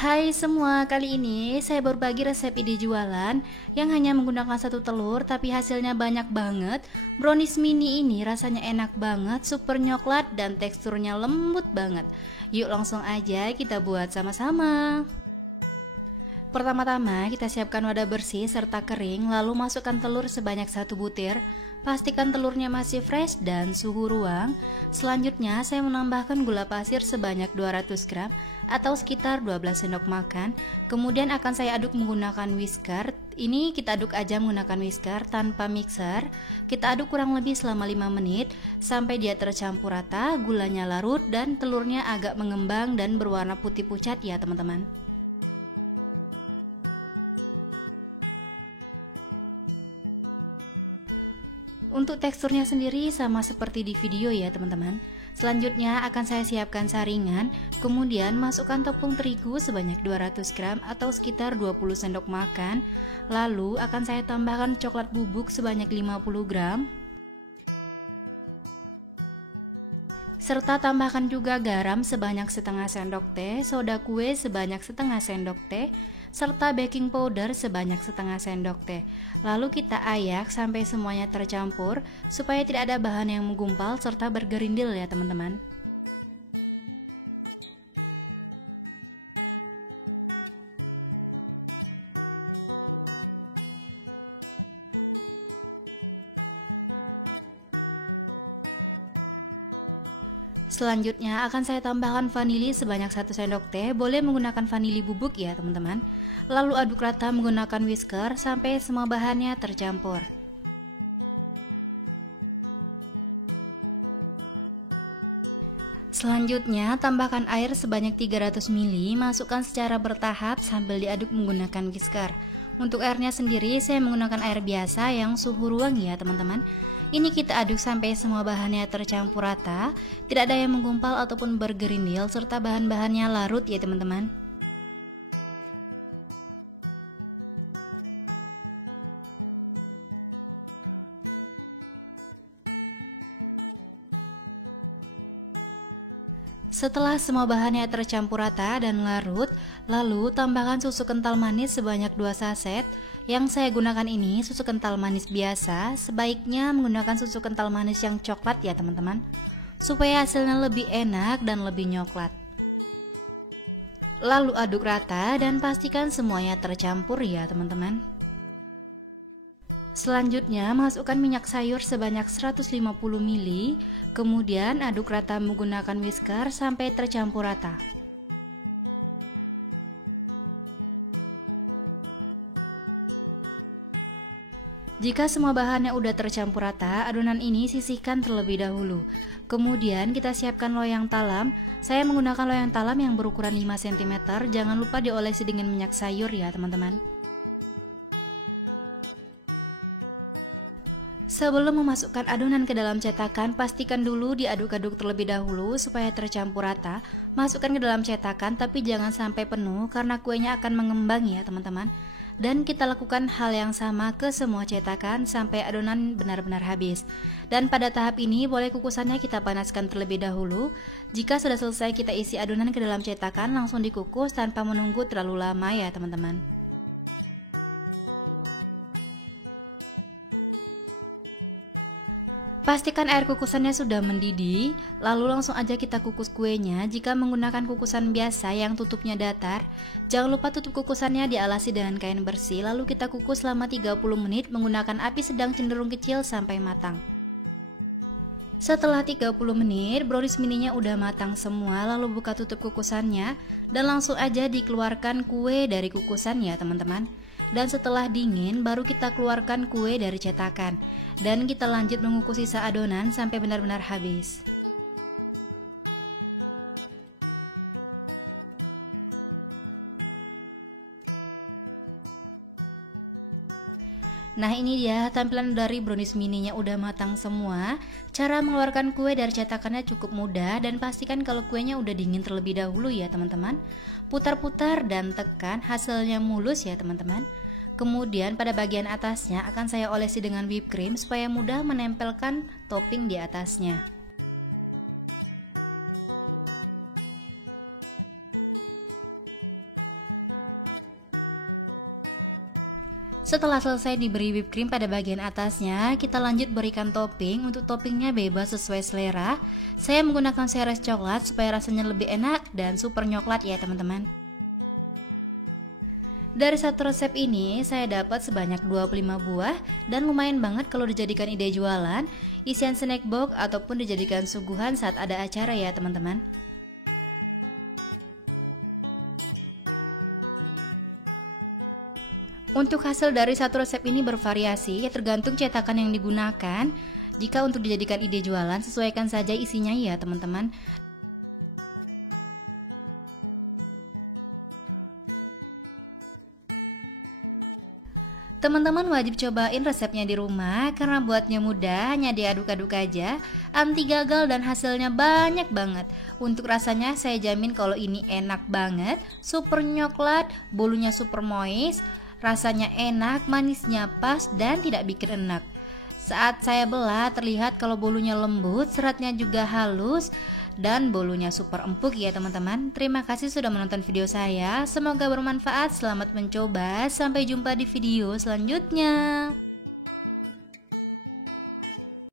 Hai semua, kali ini saya berbagi resep ide jualan yang hanya menggunakan satu telur tapi hasilnya banyak banget. Brownies mini ini rasanya enak banget, super coklat dan teksturnya lembut banget. Yuk langsung aja kita buat sama-sama. Pertama-tama kita siapkan wadah bersih serta kering, lalu masukkan telur sebanyak 1 butir. Pastikan telurnya masih fresh dan suhu ruang. Selanjutnya saya menambahkan gula pasir sebanyak 200 gram atau sekitar 12 sendok makan. Kemudian akan saya aduk menggunakan whisker. Ini kita aduk aja menggunakan whisker tanpa mixer. Kita aduk kurang lebih selama 5 menit sampai dia tercampur rata, gulanya larut dan telurnya agak mengembang dan berwarna putih pucat ya teman-teman. Untuk teksturnya sendiri sama seperti di video ya teman-teman. Selanjutnya akan saya siapkan saringan, kemudian masukkan tepung terigu sebanyak 200 gram atau sekitar 20 sendok makan. Lalu akan saya tambahkan coklat bubuk sebanyak 50 gram. Serta tambahkan juga garam sebanyak setengah sendok teh, soda kue sebanyak setengah sendok teh, serta baking powder sebanyak setengah sendok teh. Lalu kita ayak sampai semuanya tercampur supaya tidak ada bahan yang menggumpal serta bergerindil ya teman-teman. Selanjutnya akan saya tambahkan vanili sebanyak 1 sendok teh, boleh menggunakan vanili bubuk ya teman-teman. Lalu aduk rata menggunakan whisker sampai semua bahannya tercampur. Selanjutnya tambahkan air sebanyak 300 ml, masukkan secara bertahap sambil diaduk menggunakan whisker. Untuk airnya sendiri saya menggunakan air biasa yang suhu ruang ya teman-teman. Ini kita aduk sampai semua bahannya tercampur rata, tidak ada yang menggumpal ataupun bergerindil serta bahan-bahannya larut ya teman-teman. Setelah semua bahannya tercampur rata dan larut, lalu tambahkan susu kental manis sebanyak 2 saset. Yang saya gunakan ini susu kental manis biasa, sebaiknya menggunakan susu kental manis yang coklat ya teman-teman, supaya hasilnya lebih enak dan lebih coklat. Lalu aduk rata dan pastikan semuanya tercampur ya teman-teman. Selanjutnya masukkan minyak sayur sebanyak 150 ml, kemudian aduk rata menggunakan whisker sampai tercampur rata. Jika semua bahannya udah tercampur rata, adonan ini sisihkan terlebih dahulu. Kemudian kita siapkan loyang talam. Saya menggunakan loyang talam yang berukuran 5 cm, jangan lupa diolesi dengan minyak sayur ya teman-teman. Sebelum memasukkan adonan ke dalam cetakan, pastikan dulu diaduk-aduk terlebih dahulu supaya tercampur rata. Masukkan ke dalam cetakan tapi jangan sampai penuh karena kuenya akan mengembang ya teman-teman. Dan kita lakukan hal yang sama ke semua cetakan sampai adonan benar-benar habis. Dan pada tahap ini boleh kukusannya kita panaskan terlebih dahulu. Jika sudah selesai kita isi adonan ke dalam cetakan, langsung dikukus tanpa menunggu terlalu lama ya teman-teman. Pastikan air kukusannya sudah mendidih, lalu langsung aja kita kukus kuenya. Jika menggunakan kukusan biasa yang tutupnya datar, jangan lupa tutup kukusannya dialasi dengan kain bersih, lalu kita kukus selama 30 menit menggunakan api sedang cenderung kecil sampai matang. Setelah 30 menit, brownies mininya udah matang semua, lalu buka tutup kukusannya dan langsung aja dikeluarkan kue dari kukusan ya teman-teman. Dan setelah dingin baru kita keluarkan kue dari cetakan dan kita lanjut mengukus sisa adonan sampai benar-benar habis. Nah ini dia tampilan dari brownies mininya udah matang semua. Cara mengeluarkan kue dari cetakannya cukup mudah dan pastikan kalau kuenya udah dingin terlebih dahulu ya teman-teman. Putar-putar dan tekan, hasilnya mulus ya teman-teman. Kemudian pada bagian atasnya akan saya olesi dengan whipped cream supaya mudah menempelkan topping di atasnya. Setelah selesai diberi whipped cream pada bagian atasnya, kita lanjut berikan topping. Untuk toppingnya bebas sesuai selera. Saya menggunakan seres coklat supaya rasanya lebih enak dan super coklat ya teman-teman. Dari satu resep ini saya dapat sebanyak 25 buah dan lumayan banget kalau dijadikan ide jualan, isian snack box ataupun dijadikan suguhan saat ada acara ya teman-teman. Untuk hasil dari satu resep ini bervariasi, ya tergantung cetakan yang digunakan. Jika untuk dijadikan ide jualan, sesuaikan saja isinya ya teman-teman. Teman-teman wajib cobain resepnya di rumah karena buatnya mudah, hanya diaduk-aduk aja, anti gagal dan hasilnya banyak banget. Untuk rasanya saya jamin kalau ini enak banget, super coklat, bolunya super moist. Rasanya enak, manisnya pas, dan tidak bikin enak. Saat saya belah terlihat kalau bolunya lembut, seratnya juga halus, dan bolunya super empuk ya teman-teman. Terima kasih sudah menonton video saya. Semoga bermanfaat, selamat mencoba. Sampai jumpa di video selanjutnya.